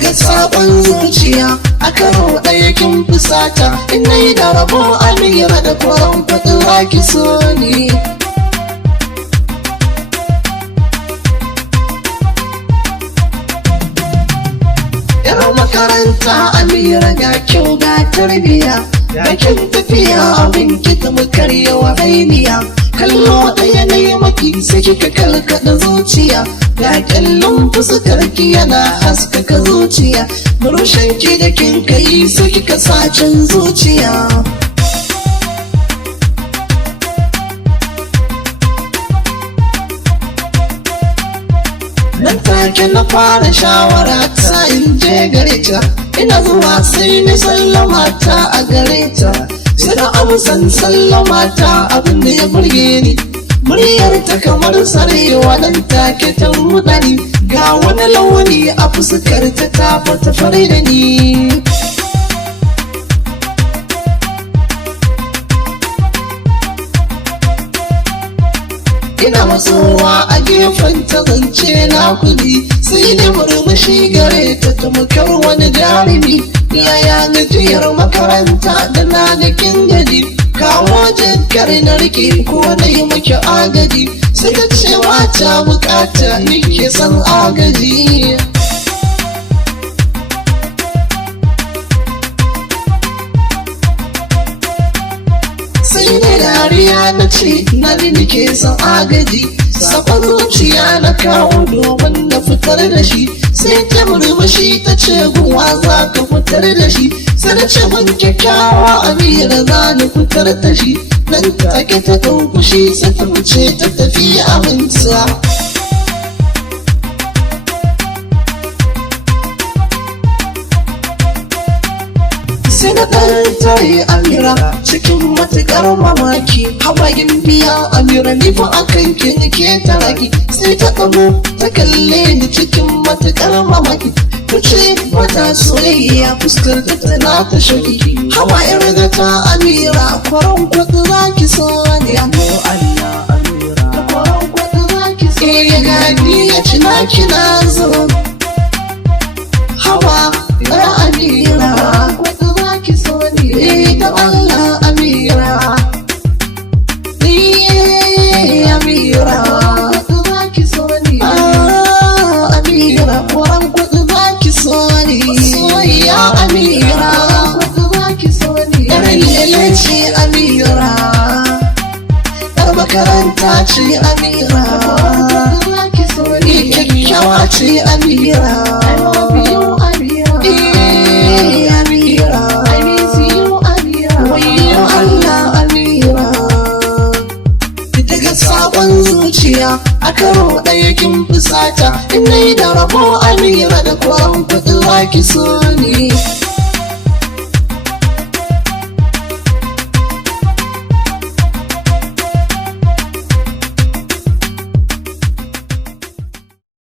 daga sabon zuciya a karo ɗaya kin fusata. Ina yi da rabo Amira da kwaron kuɗin zaki so ni. Yar makaranta Amira ga kyau ga tarbiya, ga kin tafiya abin ki ta makarya wa hainiya. Kallo ɗaya na yi maki sai kika kalkaɗa zuciya, ga kallon fuskar ki yana haskaka zuciya. Murmushin ki da kin kai sai kika sacin zuciya. Nan take na fara shawara ta in je gare ta, ina zuwa sai ni sallama ta a gare ta. Sai na amsan sallama ta abin da ya burge ni, muryar ta kamar sarewa nan take ta rudani. Ga wani launi a fuskar ta ta fata fare da ni. Ina matsowa a gefen ta zance na kudi, sai da murmushi gare ta tamkar wani jarumi. Yaya gajiyar makaranta da na da kin gaji, kawo jinkar na rike ko na yi maki agaji. Sai da cewa ta bukata nike son agaji. Sai da dariya na ce na nike son agaji, sakon zuciya na kawo domin na fitar da shi. Sai ta murmushi ta ce guwa za ka fitar da shi, sai da ce mun kyakkyawa Amira za ni fitar da shi. Nan take ta fushi sai ta wuce ta tafi abinsa. Sai na tare Amira cikin matuƙar mamaki, hawayen biya Amira ni fa akan ki nake taraki. Sai ta ɗago ta kalle ni cikin matuƙar mamaki, ta ce wata soyayya fuskar ta tana ta shauki. Hawayen riga ta Amira kwaron kwaɗi za ki so ni. Allah Amira Da kwaron kwaɗi za ki so ni. Ya gani ya ci na kina zo. Hawa ya Amira ki so ni da Allah Amira, ni Amira za ki so ni. Amira kwaran kuɗi za ki so ni. Soyayya Amira za ki so ni. Yar lele ce Amira, yar makaranta ce Amira, za ki so ni. Kyakkyawa ce Amira. I love you Amira. Amira. Zuciya a karo ɗaya kin fusata. Ina yi da rabo Amira da kwaron kuɗi za ki so ni.